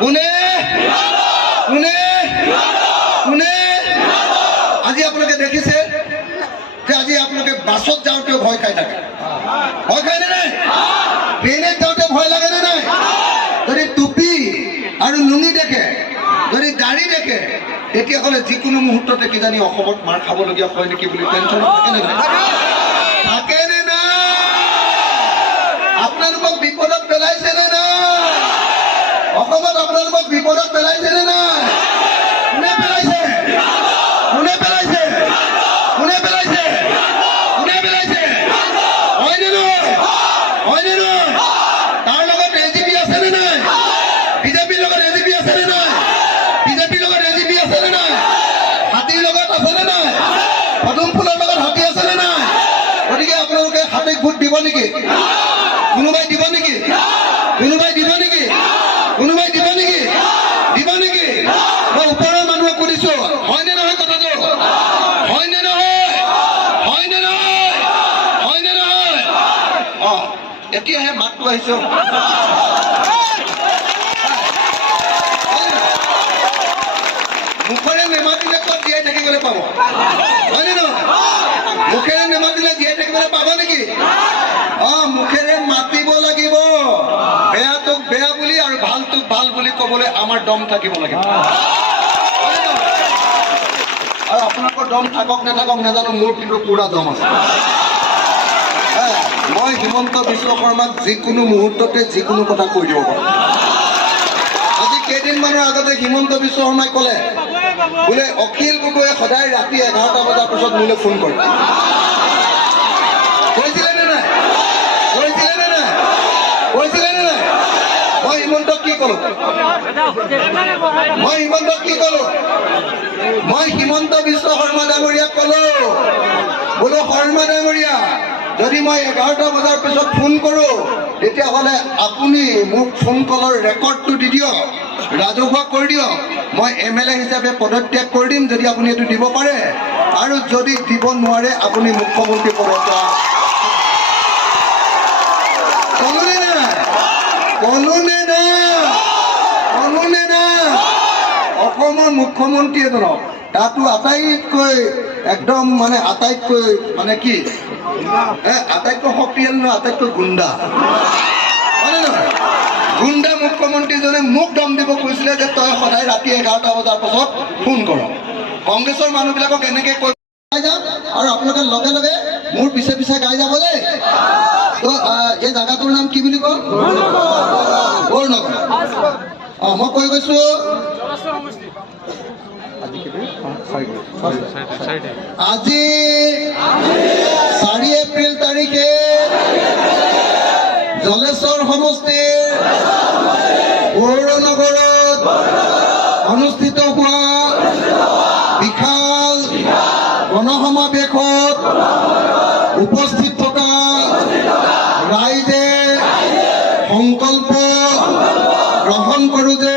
কোনে কোনে কোনে আজি আপোনালোকে দেখিছে যে আজি আপোনালোকে বাছত যাওঁতেও ভয় খাই থাকে। ভয় খায় নে নাই? ট্ৰেইনত যাওঁতে ভয় লাগে নে নাই? যদি টুপি আৰু লুঙি দেখে, যদি দাড়ি দেখে, তেতিয়াহ'লে যিকোনো মুহূৰ্ততে কিজানি অসমত মাৰ খাবলগীয়া হয় নেকি বুলি টেনশ্যন থাকে নে নাই? থাকে নে নাই? আপোনালোকক বিপদত পেলাইছে নে নাই? অসমত আপোনালোকক বিপদত পেলাইছে নে নাই? কোনে পেলাইছে? কোনে পেলাইছে? কোনে পেলাইছে? কোনে পেলাইছে? হয়নে নহয়? হয়নে নহয়? তাৰ লগত এজিপি আছে নে নাই? বিজেপিৰ লগত এজিপি আছে নে নাই? বিজেপিৰ লগত এজিপি আছে নে নাই? হাতীৰ লগত আছে নে নাই? পদুম ফুলৰ লগত হাতী আছে নে নাই? গতিকে আপোনালোকে হাতীক ভোট দিব নেকি? কোনোবাই দিব নেকি? কোনোবাই দিব নেকি? কোনোবাই দিব নেকি? দিব নেকি? মই ওপৰৰ মানুহক সুধিছো, হয়নে নহয় কথাটো? হয়নে নহয়? হয়নে নহয়? হয়নে নহয়? এতিয়াহে মাতটো আহিছো। মুখেৰে নেমাতিলে ক'ত জীয়াই থাকিবলৈ পাব? হয়নে নহয়? মুখেৰে নেমাতিলে জীয়াই থাকিবলৈ পাব নেকি? মুখেৰে মাতিব লাগিব। বেয়াটোক বেয়া বুলি আৰু ভালটোক ভাল বুলি ক'বলৈ আমাৰ দম থাকিব লাগিব। আৰু আপোনালোকৰ দম থাকক নাথাকক নাজানো, মোৰ কিন্তু পুৰা দম আছে। মই হিমন্ত বিশ্ব শৰ্মাক যিকোনো মুহূৰ্ততে যিকোনো কথা কৈ দিব পাৰোঁ। আজি কেইদিনমানৰ আগতে হিমন্ত বিশ্ব শৰ্মাই ক'লে বোলে অখিল গগৈয়ে সদায় ৰাতি 11টা বজাৰ পিছত মোলৈ ফোন কৰে। কৈছিলে নে নাই? কৈছিলে নে নাই? কৈছিলে নে নাই? মই হিমন্তক কি ক'লো? মই হিমন্তক কি ক'লো? মই হিমন্ত বিশ্ব শৰ্মা ডাঙৰীয়াক ক'লো, বোলো শৰ্মা ডাঙৰীয়া, যদি মই 11টা বজাৰ পিছত ফোন কৰোঁ তেতিয়াহ'লে আপুনি মোক ফোন কলৰ ৰেকৰ্ডটো দি দিয়ক, ৰাজহুৱা কৰি দিয়ক। মই MLA হিচাপে পদত্যাগ কৰি দিম যদি আপুনি এইটো দিব পাৰে, আৰু যদি দিব নোৱাৰে আপুনি মুখ্যমন্ত্ৰী পদৰ পৰা। ক'লোনে নাই? ক'লোনে নাই? ক'লোনে নাই? অসমৰ মুখ্যমন্ত্ৰী এজনক, তাতো আটাইতকৈ একদম আটাইতকৈ কি আটাইতকৈ শক্তিশালী নহয়, আটাইতকৈ গুণ্ডা, হয়নে নহয়? গুণ্ডা মুখ্যমন্ত্ৰীজনে মোক দম দিব কৈছিলে যে তই সদায় ৰাতি 11টা বজাৰ পাছত ফোন কৰ। কংগ্ৰেছৰ মানুহবিলাকক এনেকৈ কৈ যাম আৰু আপোনালোকে লগে লগে মোৰ পিছে পিছে গাই যাব দেই। তো এই জেগাটোৰ নাম কি বুলি কওঁ? বৰনগৰ। মই কৈ গৈছো আজি 4 এপ্ৰিল তাৰিখে জলেশ্বৰ সমষ্টিৰ বৰনগৰত অনুষ্ঠিত হোৱা বিশাল গণসমাৱেশত উপস্থিত থকা ৰাইজে সংকল্প গ্ৰহণ কৰোঁ যে